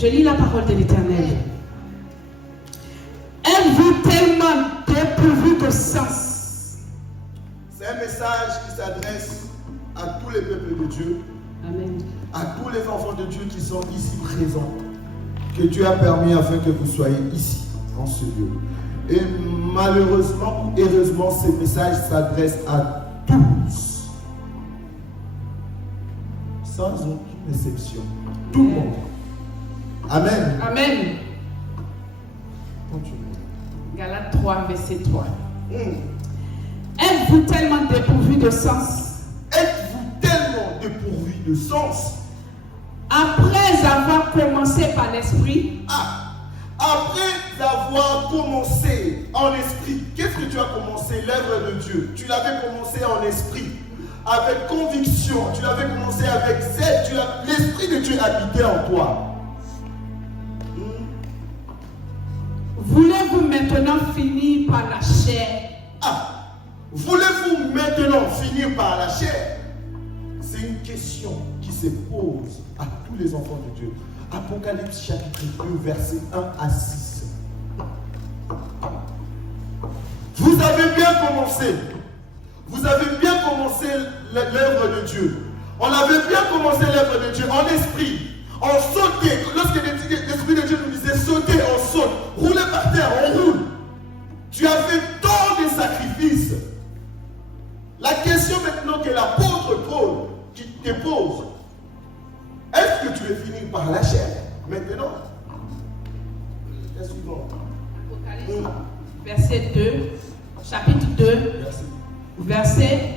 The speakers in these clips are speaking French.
Je lis la parole de l'Éternel. Êtes-vous tellement dépourvu de sens? C'est un message qui s'adresse à tous les peuples de Dieu, Amen. à tous les enfants de Dieu qui sont ici présents, que Dieu a permis afin que vous soyez ici, en ce lieu. Et malheureusement ou heureusement, ce message s'adresse à tous, sans aucune exception. Tout le monde. Amen. Amen. Continue. Galates 3, verset 3. Êtes-vous tellement dépourvu de sens? Êtes-vous tellement dépourvu de sens? Après avoir commencé par l'esprit, Après avoir commencé en esprit, qu'est-ce que tu as commencé? L'œuvre de Dieu. Tu l'avais commencé en esprit, avec conviction. Tu l'avais commencé avec zèle. L'esprit de Dieu habitait en toi. voulez-vous maintenant finir par la chair? Voulez-vous maintenant finir par la chair? C'est une question qui se pose à tous les enfants de Dieu. Apocalypse chapitre 2, versets 1 à 6. Vous avez bien commencé. Vous avez bien commencé l'œuvre de Dieu. On avait bien commencé l'œuvre de Dieu en esprit. On sautait. Lorsque l'Esprit de Dieu nous disait sauter, on saute. Rouler par terre, on roule. Tu as fait tant de sacrifices. La question maintenant que l'apôtre Paul qui te pose, est-ce que tu veux finir par la chair maintenant? Apocalypse, verset 2, chapitre 2, verset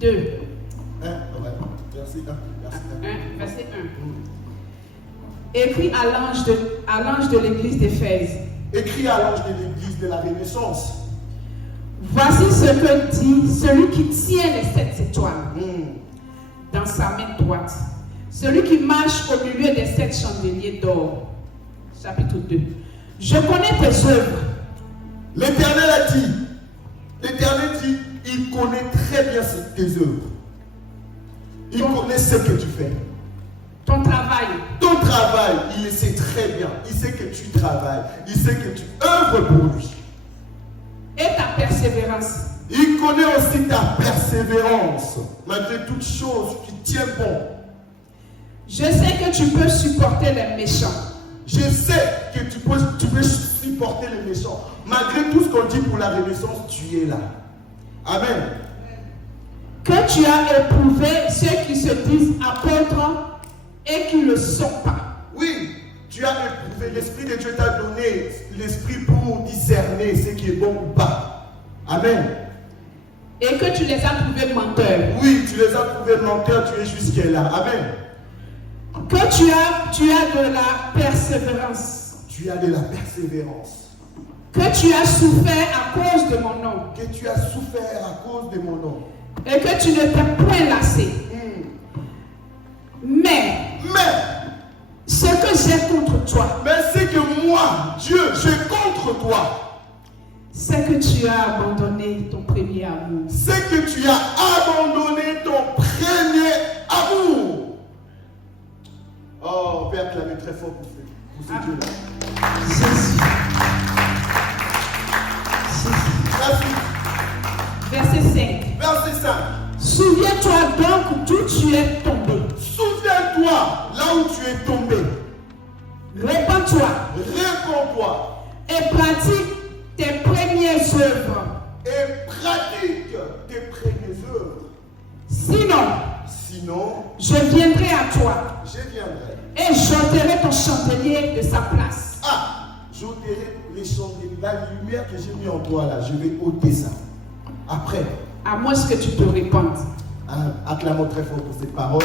2. Verset 1. Verset 1. Écrit à l'ange de l'église d'Éphèse. Écrit à l'ange de l'église de la Renaissance. Voici ce que dit celui qui tient les 7 étoiles dans sa main droite. Celui qui marche au milieu des 7 chandeliers d'or. Chapitre 2. Je connais tes œuvres. L'Éternel a dit, il connaît très bien tes œuvres. Il connaît ce que tu fais. Ton travail. Ton travail, il le sait très bien. Il sait que tu travailles. Il sait que tu œuvres pour lui. Et ta persévérance. Il connaît aussi ta persévérance, malgré toutes choses qui tiennent bon. Je sais que tu peux supporter les méchants. Je sais que tu peux supporter les méchants. Malgré tout ce qu'on dit pour la Renaissance, tu es là. Amen. Que tu as éprouvé ceux qui se disent apôtres et qui ne le sont pas. Oui, tu as éprouvé. L'Esprit de Dieu t'a donné l'esprit pour discerner ce qui est bon ou pas. Amen. Et que tu les as trouvés menteurs. Oui, tu les as trouvés menteurs, tu es jusqu'à-là. Amen. Que tu as de la persévérance. Tu as de la persévérance. Que tu as souffert à cause de mon nom. Que tu as souffert à cause de mon nom. Et que tu ne t'es point lassé. Mais ce que j'ai contre toi. Mais c'est que moi, Dieu, j'ai contre toi. C'est que tu as abandonné ton premier amour. C'est que tu as abandonné ton premier amour. Oh, on peut acclamer très fort pour ce Dieu-là. Jésus. Verset 5. Verset 5. Souviens-toi donc d'où tu es tombé. Souviens-toi là où tu es tombé. Répands-toi. Répands-toi. Et pratique tes premières œuvres. Et pratique tes premières œuvres. Sinon, je viendrai à toi. Je viendrai. Et j'ôterai ton chandelier de sa place. J'ôterai les chandeliers. La lumière que j'ai mis en toi là, je vais ôter ça. Après. À moins que tu te répandes. Acclamons très fort pour cette parole.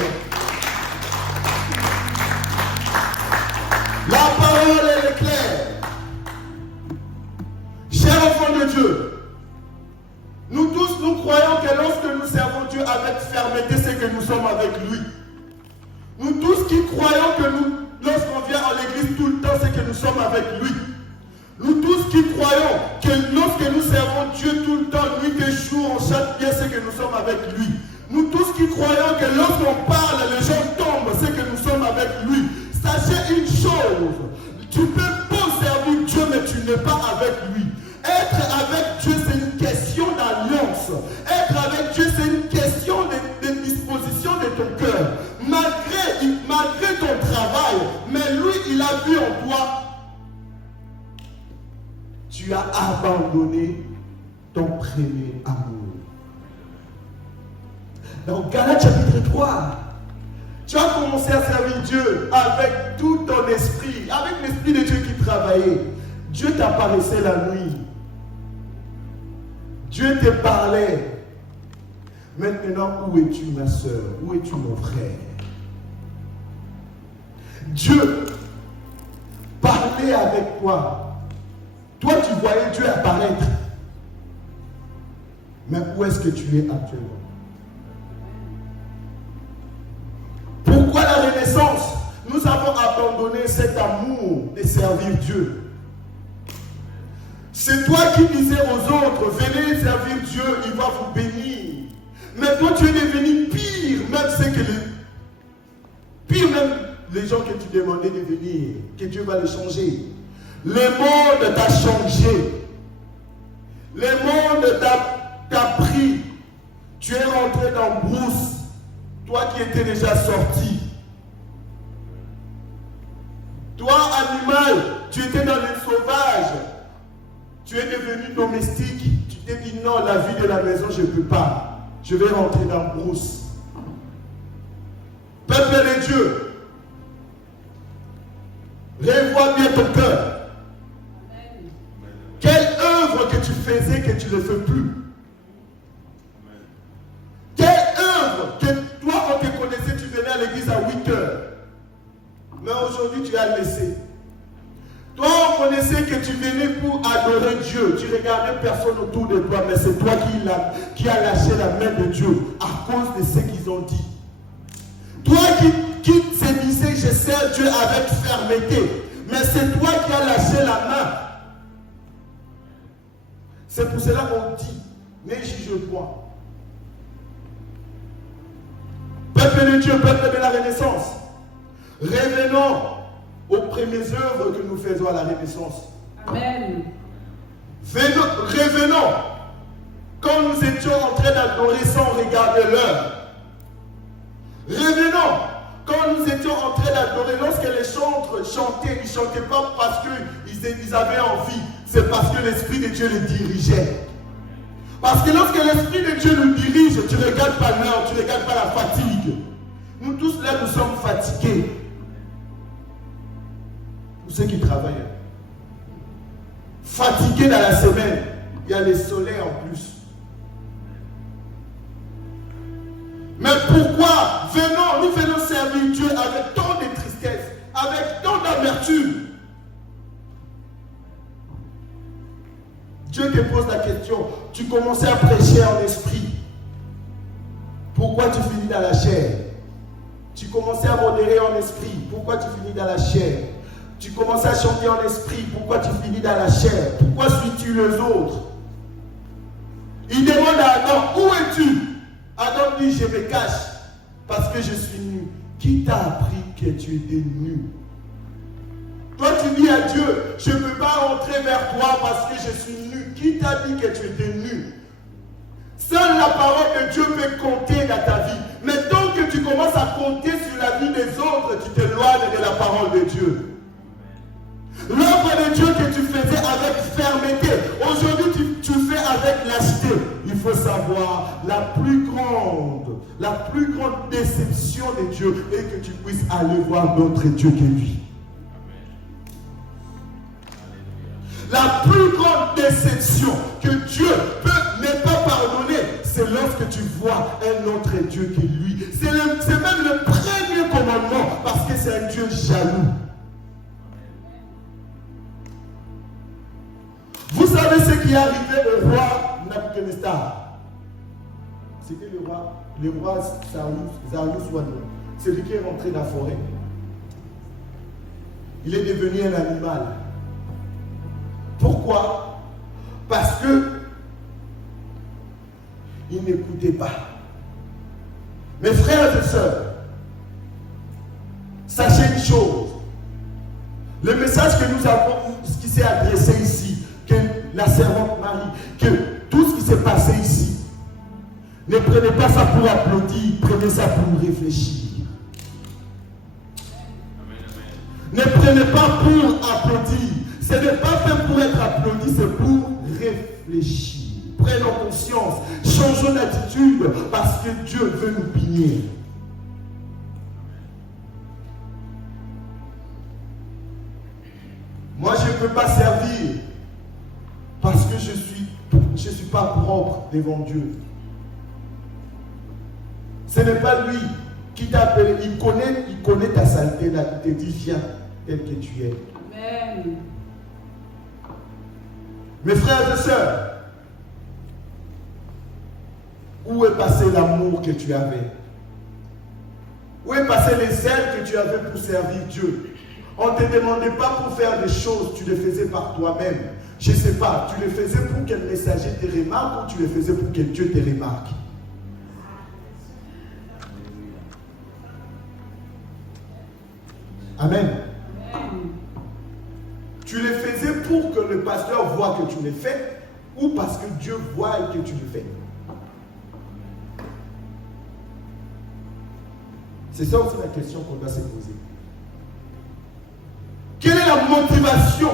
La parole est claire. Chers enfants de Dieu, nous tous, nous croyons que lorsque nous servons Dieu avec fermeté, c'est que nous sommes avec lui. Nous tous qui croyons que lorsqu'on vient à l'église tout le temps, c'est que nous sommes avec lui. Nous tous qui croyons que lorsque nous servons Dieu tout le temps, nuit et jour, on chante bien, c'est que nous sommes avec lui. Nous tous qui croyons que lorsqu'on parle, les gens tombent, c'est que nous sommes avec lui. Sachez abandonné ton premier amour. Dans Galates chapitre 3, tu as commencé à servir Dieu avec tout ton esprit, avec l'esprit de Dieu qui travaillait. Dieu t'apparaissait la nuit. Dieu te parlait. Maintenant, où es-tu, ma soeur? Où es-tu, mon frère? Dieu parlait avec toi. Toi, tu voyais Dieu apparaître. Mais où est-ce que tu es actuellement? Pourquoi la Renaissance? Nous avons abandonné cet amour de servir Dieu. C'est toi qui disais aux autres, venez servir Dieu, il va vous bénir. Maintenant tu es devenu pire, même les gens que tu demandais de venir, que Dieu va les changer. Le monde t'a changé. Le monde t'a pris. Tu es rentré dans brousse. Toi qui étais déjà sorti. Toi, animal, tu étais dans les sauvages. Tu es devenu domestique. Tu t'es dit non, la vie de la maison, je ne peux pas. Je vais rentrer dans brousse. Peuple de Dieu, revois bien ton cœur. Quelle œuvre que tu faisais que tu ne fais plus? Quelle œuvre que toi, on te connaissait, tu venais à l'église à 8 heures. Mais aujourd'hui, tu as laissé. Toi, on connaissait que tu venais pour adorer Dieu. Tu regardais personne autour de toi, mais c'est toi qui as lâché la main de Dieu à cause de ce qu'ils ont dit. Toi qui se disais, je sers Dieu avec fermeté, mais c'est toi qui as lâché la main. C'est pour cela qu'on dit, ne juge point. Peuple de Dieu, peuple de la Renaissance, revenons aux premières œuvres que nous faisons à la Renaissance. Amen. Revenons quand nous étions en train d'adorer sans regarder l'heure. Revenons quand nous étions en train d'adorer, lorsque les chantres chantaient, ils ne chantaient pas parce qu'ils avaient envie, c'est parce que l'Esprit de Dieu les dirigeait. Parce que lorsque l'Esprit de Dieu nous dirige, tu ne regardes pas l'heure, tu ne regardes pas la fatigue. Nous tous là, nous sommes fatigués. Pour ceux qui travaillent. Fatigués dans la semaine, il y a le soleil en plus. Mais pourquoi nous venons servir Dieu avec tant de tristesse, avec tant d'amertume? Dieu te pose la question, tu commençais à prêcher en esprit. Pourquoi tu finis dans la chair? Tu commençais à modérer en esprit. Pourquoi tu finis dans la chair? Tu commençais à chanter en esprit. Pourquoi tu finis dans la chair? Pourquoi suis-tu les autres? Il demande à Adam, où es-tu? Adam dit, je me cache parce que je suis nu. Qui t'a appris que tu étais nu? Toi tu dis à Dieu, je ne peux pas rentrer vers toi parce que je suis nu. Qui t'a dit que tu étais nu? Seule la parole de Dieu peut compter dans ta vie. Mais tant que tu commences à compter sur la vie des autres, tu t'éloignes de la parole de Dieu. L'œuvre de Dieu que tu faisais avec fermeté, aujourd'hui tu fais avec lâcheté. Il faut savoir, la plus grande déception de Dieu est que tu puisses aller voir d'autres dieux que lui. La plus grande déception que Dieu n'est pas pardonner, c'est lorsque tu vois un autre Dieu que lui. C'est même le premier commandement, parce que c'est un Dieu jaloux. Vous savez ce qui est arrivé au roi Nabuchodonosor? C'était le roi Darius, celui qui est rentré dans la forêt. Il est devenu un animal. Pourquoi? Parce que il n'écoutait pas. Mes frères et sœurs, sachez une chose. Le message que nous avons, ce qui s'est adressé ici, que la servante Marie, que tout ce qui s'est passé ici, ne prenez pas ça pour applaudir, prenez ça pour réfléchir. Ne prenez pas pour applaudir. Ce n'est pas fait pour être applaudi, c'est pour réfléchir. Prenons conscience. Changeons d'attitude parce que Dieu veut nous bénir. Moi, je ne peux pas servir parce que je suis pas propre devant Dieu. Ce n'est pas lui qui t'a appelé. Il connaît ta saleté là. Il te dit, viens tel que tu es. Amen. Mes frères et sœurs, où est passé l'amour que tu avais? Où est passé les ailes que tu avais pour servir Dieu? On ne te demandait pas pour faire des choses, tu les faisais par toi-même. Je ne sais pas, tu les faisais pour que le messager te remarque ou tu les faisais pour que Dieu te remarque? Amen. Amen. Tu les faisais pour que le pasteur voit que tu les fais ou parce que Dieu voit que tu le fais? C'est ça aussi la question qu'on doit se poser. Quelle est la motivation?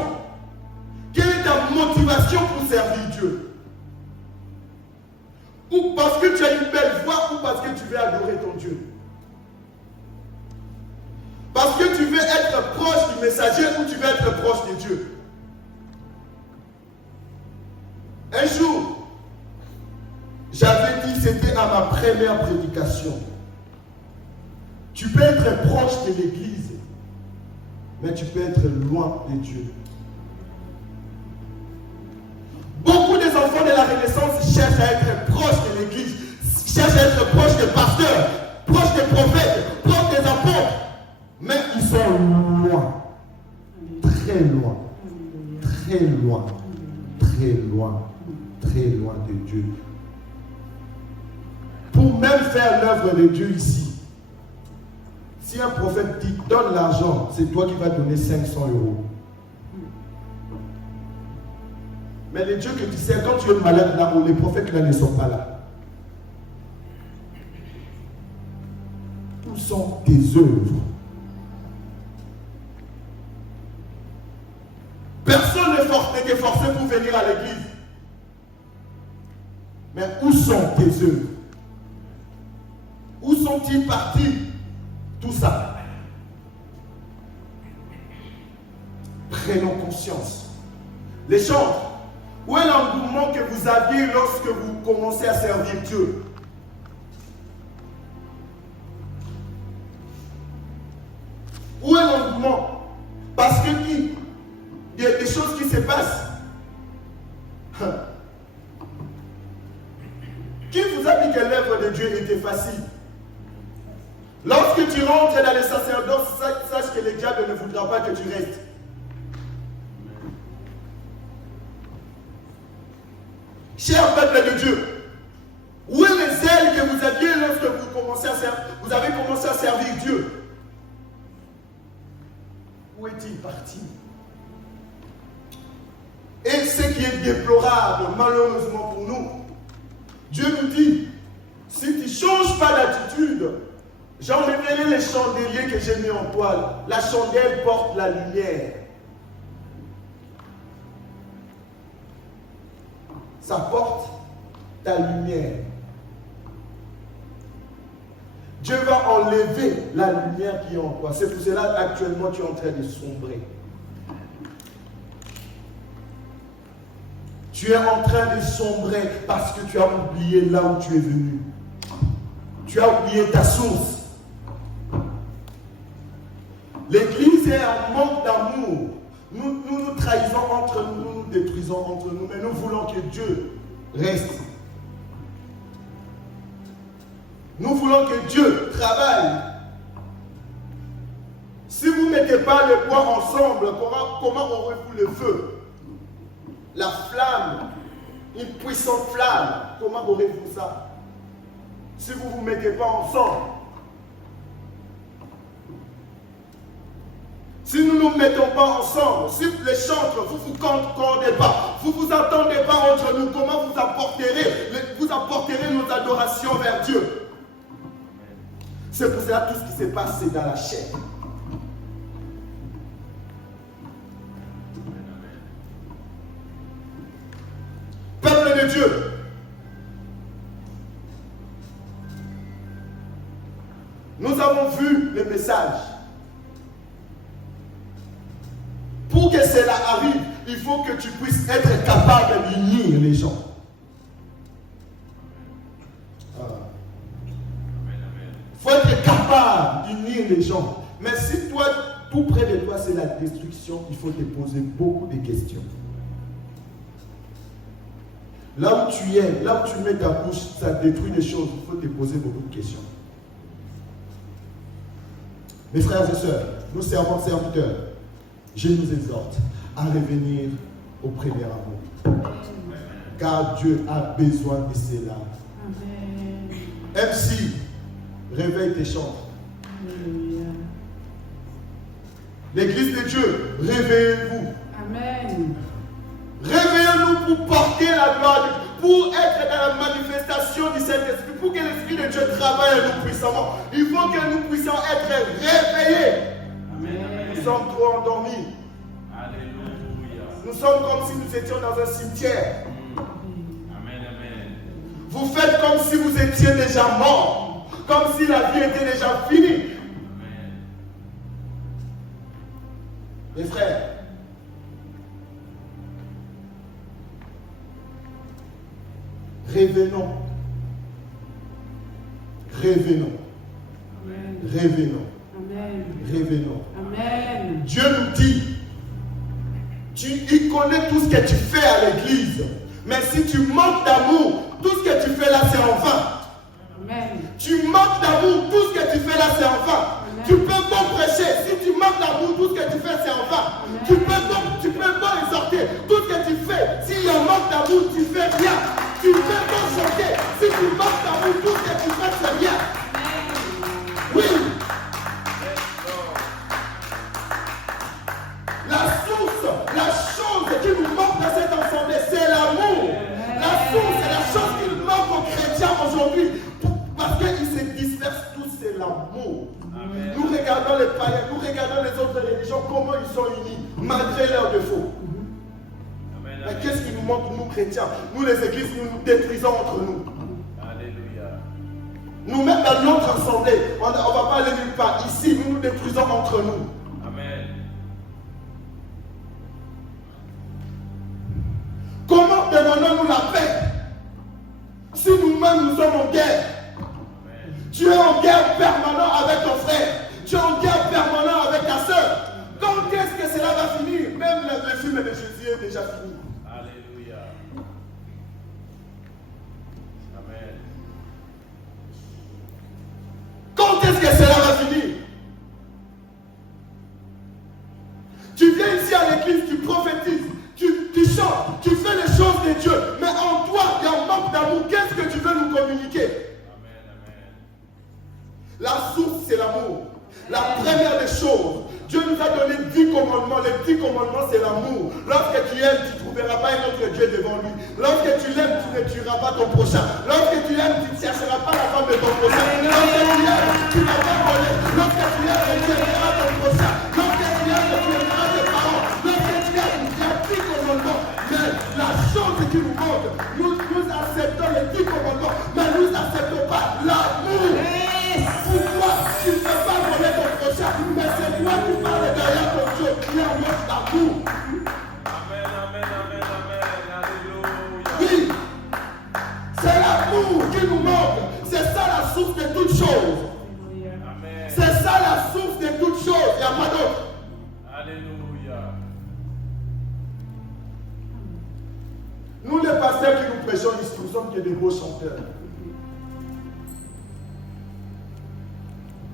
Quelle est ta motivation pour servir Dieu? Ou parce que tu as une belle voix ou parce que tu veux adorer ton Dieu? Parce que tu veux être proche du messager ou tu veux être proche de Dieu? Un jour, j'avais dit, c'était à ma première prédication. Tu peux être proche de l'église, mais tu peux être loin de Dieu. Beaucoup des enfants de la Renaissance cherchent à être proches de l'église, cherchent à être proches des pasteurs, proches des prophètes, proches des apôtres, mais ils sont loin, très loin, très loin, très loin, très loin de Dieu. Pour même faire l'œuvre de Dieu ici, si un prophète dit donne l'argent, c'est toi qui vas donner 500 €. Mais les dieux que tu sais, quand tu es malade là où les prophètes là ne sont pas là. Où sont tes œuvres? Personne n'est forcé pour venir à l'église. Mais où sont tes œuvres? Où sont-ils partis? Tout ça. Prenons conscience. Les chants, où est l'engouement que vous aviez lorsque vous commencez à servir Dieu? Où est l'engouement? Parce que il y a des choses qui se passent. Qui vous a dit que l'œuvre de Dieu était facile? Lorsque tu rentres dans le sacerdoce, sache que le diable ne voudra pas que tu restes. Cher peuple de Dieu, où est les ailes que vous aviez lorsque vous avez commencé à servir Dieu? Où est-il parti? Et ce qui est déplorable, malheureusement pour nous, Dieu nous dit, si tu ne changes pas d'attitude, j'enlèverai les chandeliers que j'ai mis en toile. La chandelle porte la lumière. Ça porte ta lumière. Dieu va enlever la lumière qui est en toi. C'est pour cela actuellement tu es en train de sombrer. Tu es en train de sombrer parce que tu as oublié là où tu es venu. Tu as oublié ta source. L'Église est en manque d'amour. Nous trahissons entre nous, nous détruisons entre nous, mais nous voulons que Dieu reste. Nous voulons que Dieu travaille. Si vous ne mettez pas le bois ensemble, comment aurez-vous le feu? La flamme, une puissante flamme, comment aurez-vous ça? Si vous ne vous mettez pas ensemble. Si nous ne nous mettons pas ensemble, si les chantres, vous ne vous concordez pas, vous ne vous entendez pas entre nous, comment vous apporterez nos adorations vers Dieu? C'est pour cela tout ce qui se passe, c'est dans la chair. Peuple Nous avons vu le message. Pour que cela arrive, il faut que tu puisses être capable d'unir les gens. Il faut être capable d'unir les gens. Mais si toi, tout près de toi, c'est la destruction, il faut te poser beaucoup de questions. Là où tu es, là où tu mets ta bouche, ça détruit des choses. Il faut te poser beaucoup de questions. Mes frères et sœurs, nous servants serviteurs, je nous exhorte à revenir au premier amour. Car Dieu a besoin de cela. MC, réveille tes chants. L'église de Dieu, réveillez-vous. Amen. Réveillez-nous pour porter la gloire, pour être dans la manifestation du Saint-Esprit, pour que l'Esprit de Dieu travaille en nous puissamment. Il faut que nous puissions être réveillés. Amen. Nous sommes trop endormis. Alléluia. Nous sommes comme si nous étions dans un cimetière. Amen, amen. Vous faites comme si vous étiez déjà mort, comme si la vie était déjà finie. Amen. Mes frères, revenons. Revenons. Amen. Revenons. Amen. Revenons. Amen. Dieu nous dit, il connaît tout ce que tu fais à l'église. Mais si tu manques d'amour, tout ce que tu fais là, c'est en vain. Amen. Tu manques d'amour, tout ce que tu fais là, c'est en vain. Amen. Tu peux bon prêcher, si tu manques d'amour, tout ce que tu fais, c'est en vain. Amen. Tu peux bon exhorter, tout ce que tu fais, s'il y a un manque d'amour, tu fais rien. Tu peux bon chanter, si tu manques d'amour, tout ce que tu fais, c'est rien. Oui. La chose qui nous manque dans cette assemblée, c'est l'amour. La source, c'est la chose qui nous manque aux chrétiens aujourd'hui. Parce qu'ils se dispersent tous, c'est l'amour. Nous regardons les païens, nous regardons les autres religions, comment ils sont unis, malgré leurs défauts. Mais qu'est-ce qui nous manque, nous chrétiens? Nous, les églises, nous nous détruisons entre nous. Alléluia. Nous-mêmes, dans notre assemblée, on ne va pas aller nulle part. Ici, nous nous détruisons entre nous. Amen. Comment demandons-nous la paix si nous-mêmes nous sommes en guerre? Amen. Tu es en guerre permanente avec ton frère. Tu es en guerre permanente avec ta soeur. Quand est-ce que cela va finir? Même le film de Jésus est déjà fini. Alléluia. Amen. Quand est-ce que cela va finir? Tu viens ici à l'église, tu prophétises, tu chantes, tu fais les choses de Dieu, mais en toi, il y a un manque d'amour. Qu'est-ce que tu veux nous communiquer? Amen, amen. La source, c'est l'amour. La première des choses, Dieu nous a donné 10 commandements. Les 10 commandements, c'est l'amour. Lorsque tu aimes, tu ne trouveras pas un autre Dieu devant lui. Lorsque tu l'aimes, tu ne tueras pas ton prochain. Lorsque tu l'aimes, tu ne chercheras pas la femme de ton prochain. Lorsque tu l'aimes, tu n'as pas volé. Lorsque tu l'aimes, tu aimeras ton prochain. Lorsque tu l'aimes, tu aimeras tes parents. Lorsque tu l'aimes, il y a 10 commandements. Mais la chose qui nous manque, nous acceptons les 10 commandements, mais nous n'acceptons pas l'amour. Pourquoi tu ne peux pas voler ton prochain, mais c'est toi qui parles derrière ton Dieu qui a manque d'amour. Amen, amen, amen, amen. Alléluia. Oui, c'est l'amour qui nous manque. C'est ça la source de toutes choses. Amen. C'est ça la source de toutes choses. Il n'y a pas d'autre. Alléluia. Nous, les pasteurs qui nous prêchons ici, nous sommes que des beaux chanteurs.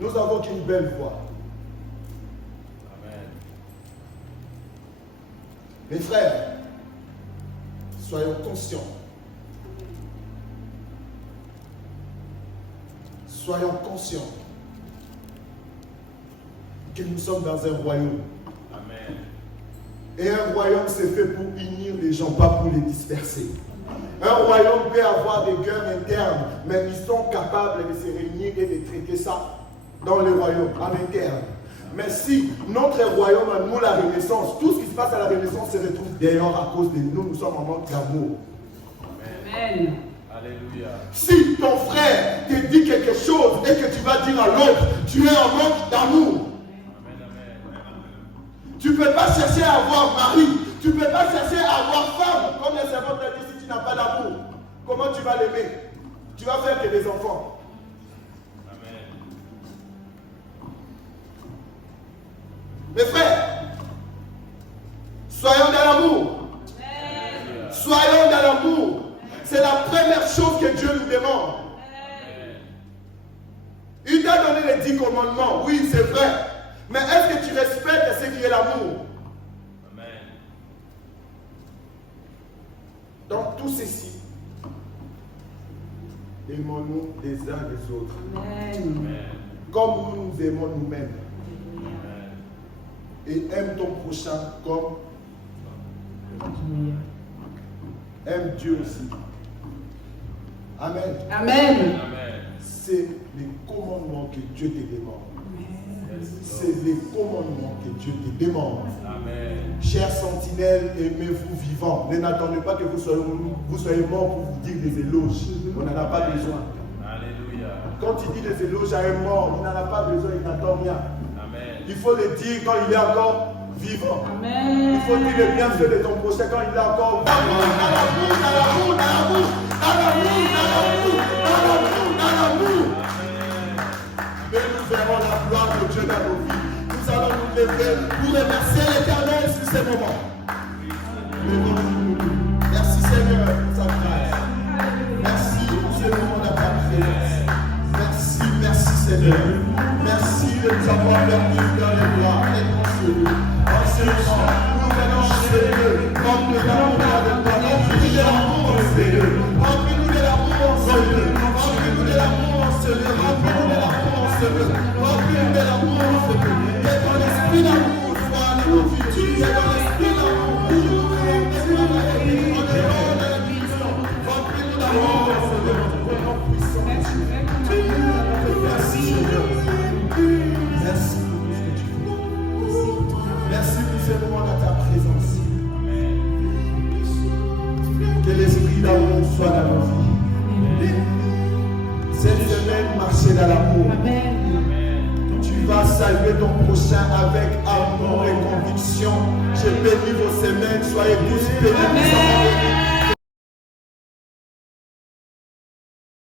Nous avons qu'une belle voix. Amen. Mes frères, soyons conscients. Soyons conscients que nous sommes dans un royaume. Amen. Et un royaume, c'est fait pour unir les gens, pas pour les disperser. Un royaume peut avoir des guerres internes, mais ils sont capables de se réunir et de traiter ça dans le royaume, en interne. Mais si notre royaume a nous la renaissance, tout ce qui se passe à la renaissance se retrouve d'ailleurs à cause de nous. Nous sommes en manque d'amour. Amen. Alléluia. Si ton frère te dit quelque chose et que tu vas dire à l'autre, tu es en manque d'amour. Amen, amen. Tu ne peux pas chercher à avoir mari. Tu ne peux pas chercher à avoir femme. Comme les servants t'ont dit, si tu n'as pas d'amour, comment tu vas l'aimer? Tu vas faire que des enfants. Amen. Mes frères, soyons dans l'amour. Soyons dans l'amour. C'est la première chose que Dieu nous demande. Il t'a donné les 10 commandements. Oui, c'est vrai. Mais est-ce que tu respectes ce qui est l'amour? Amen. Dans tout ceci, aimons-nous les uns les autres. Amen. Comme nous nous aimons nous-mêmes. Amen. Et aime ton prochain comme aime Dieu aussi. Amen. Amen. Amen. C'est les commandements que Dieu te demande. C'est les commandements que Dieu te demande. Amen. Chers sentinelles, aimez-vous vivants. Ne n'attendez pas que vous soyez morts pour vous dire des éloges. On n'en a pas besoin. Alléluia. Quand il dit des éloges à un mort, il n'en a pas besoin, il n'attend rien. Amen. Il faut le dire quand il est encore vivant. Amen. Il faut dire le bienfait de ton prochain quand il est encore vivant. Dans l'amour, dans l'amour, dans l'amour, dans l'amour, dans l'amour, dans l'amour, dans l'amour. Et nous verrons la gloire de Dieu dans nos vies. Nous allons nous lever pour remercier l'Éternel sur ces moments. Merci Seigneur pour sa grâce. Merci pour ce moment de ta présence. Merci, merci Seigneur. Merci de nous avoir permis dans les bras d'être consolés. En ce moment, nous venons chez Dieu. Comme nous avons de toi. Remplis-nous de l'amour en ce lieu. Remplis-nous de l'amour en ce lieu. Remplis-nous de l'amour en ce lieu. Remplis-nous de l'amour en ce lieu. Remplis-nous de l'amour en ce lieu. Que ton esprit d'amour soit dans nos vies. Que ton esprit d'amour nous remplis-nous d'amour en ce lieu. Merci Seigneur. Merci pour ce que tu fais. Merci pour ce moment dans ta présence. Que l'esprit d'amour soit dans nos vies. Cette semaine, marcher dans l'amour. Tu vas saluer ton prochain avec amour et conviction. Je bénis vos semaines. Soyez tous bénis.